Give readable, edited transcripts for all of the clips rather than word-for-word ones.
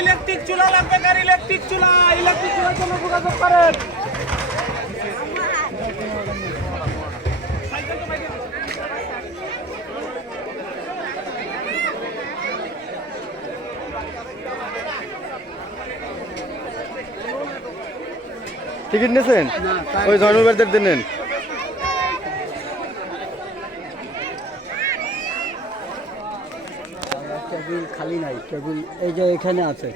Electric চুলা লাগবে, কার electric চুলার জন্য যোগাযোগ করেন। টিকিট নিয়েছেন? ওই জন্মবারদের দিন টেবিল খালি নাই, টেবিল এই যে এখানে আছে।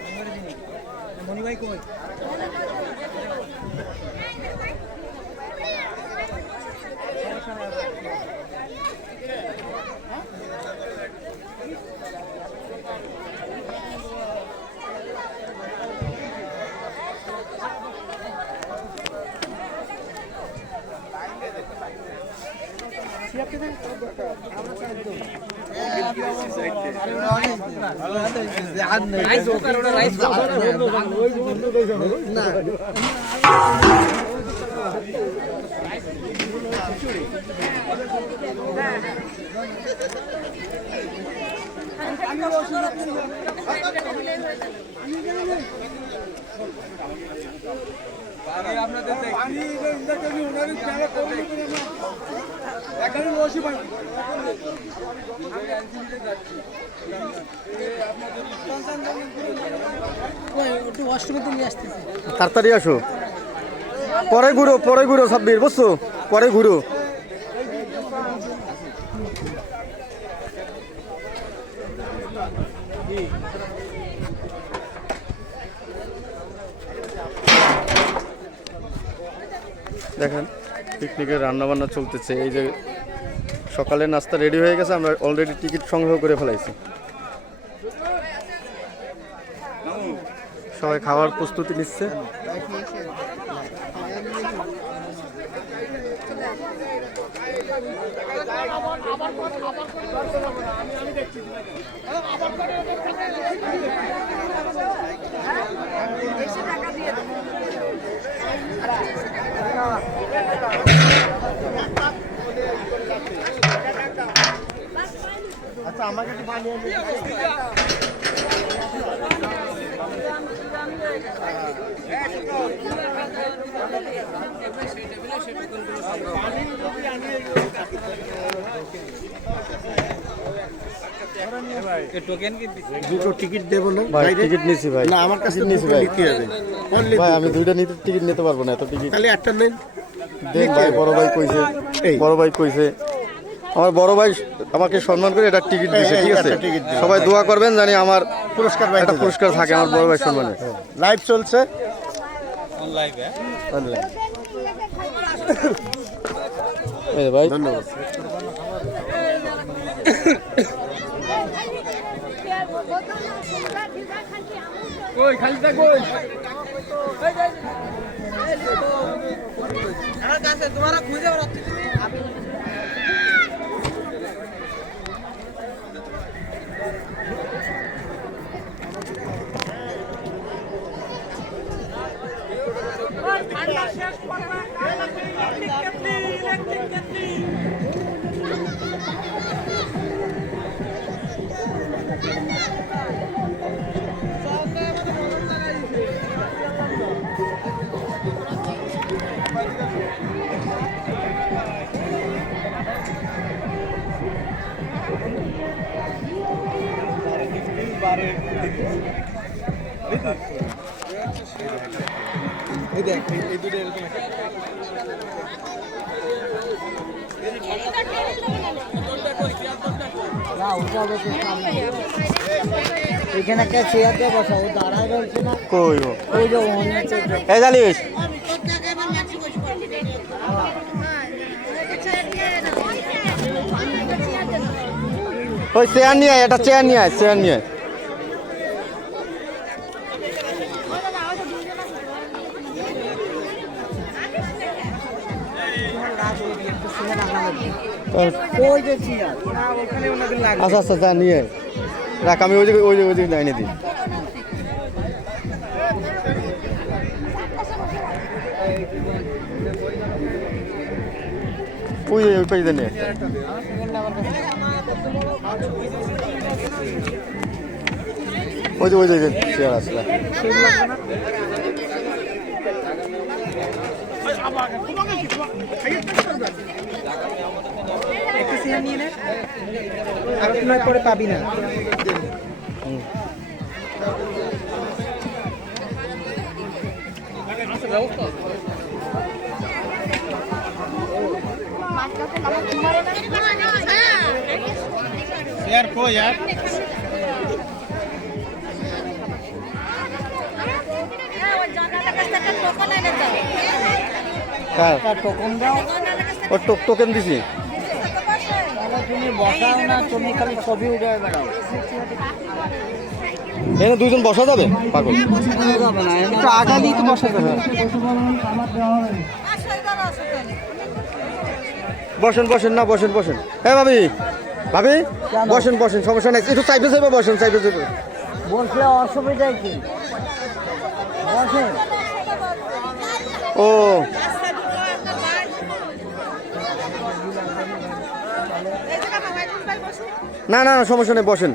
তাড়াতাড়ি আসো, পরে ঘুরো সাব্বির, বুঝছো? পরে ঘুরো। দেখেন পিকনিকের রান্না বান্না চলতেছে। এই যে সকালের নাস্তা রেডি হয়ে গেছে, আমরা অলরেডি টিকিট সংগ্রহ করে ফেলাইছি। সবাই খাওয়ার প্রস্তুতি নিচ্ছে। আচ্ছা আমাকে একটু বানিয়ে দিন। দুটো টিকিট দেবো না ভাই, টিকিট নিছি ভাই। না আমার কাছে নিছি ভাই, নিতে হবে ভাই। আমি দুইটা টিকিট নিতে পারবো না, এত টিকিট। তাহলে একটা নেন। দেখ ভাই, বড় ভাই কইছে, আমার বড় ভাই আমাকে সম্মান করে এটা টিকিট দিয়েছে, ঠিক আছে? সবাই দোয়া করবেন জানি আমার পুরস্কার একটা পুরস্কার থাকে আমার বড় ভাই সম্মানে। লাইভ চলছে, অনলাইন ভাই। ধন্যবাদ। এখানে একটা চেয়ার দিয়ে বসা, ও দাঁড়ায় রয়েছে না। কই ওই যে এই জানিস ওই চেয়ার নিয়ে আয়, একটা চেয়ার নিয়ে আয়, চেয়ার নিয়ে আয়। আচ্ছা আচ্ছা, যা নিয়ে আয়, রাখ। আমি ওই দিকে লাইনে দিই। ওই পাই দেন ওই যে চেয়ার আসলে আর নয় পরে পাবি না। यार को यार টোকন দাও, ও টোকেন দিছি তুমি বসাও না, তুমি খালি ছবি উঠে বেড়াও। এখানে দুইজন বসা যাবে পাগল একটু আগালি তো বসা যাবে। বসেন না বসেন হ্যাঁ ভাবি বসেন সমস্যা নাই, একটু চাইবে বসেন চাইবে বসলে অসুবিধা কি? বসেন। ও না সমস্যা নেই বসেন।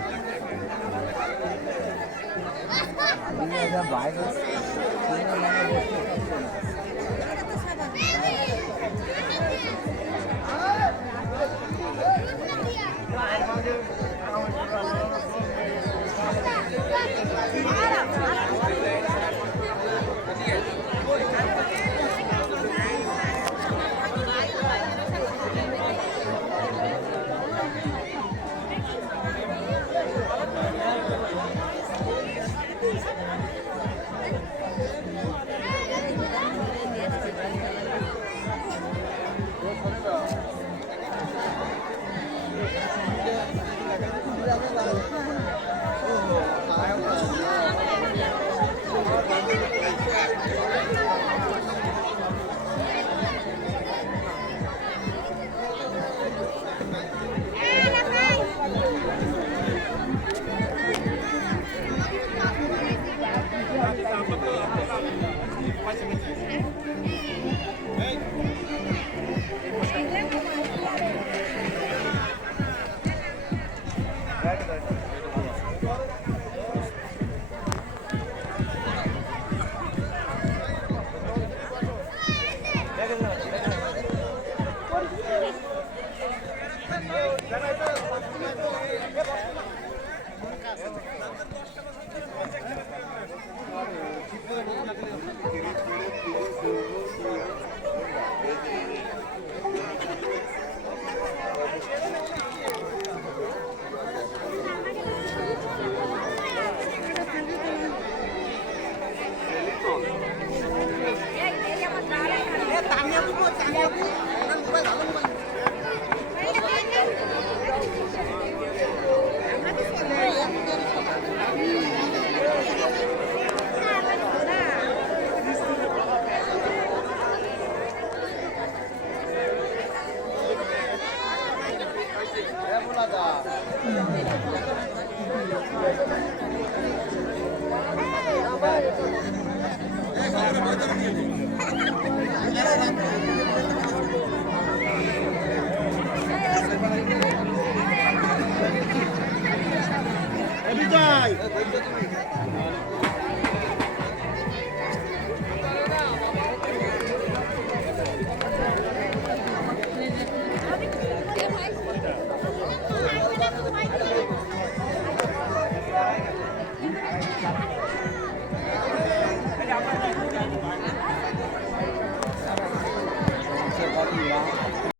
अभी जाए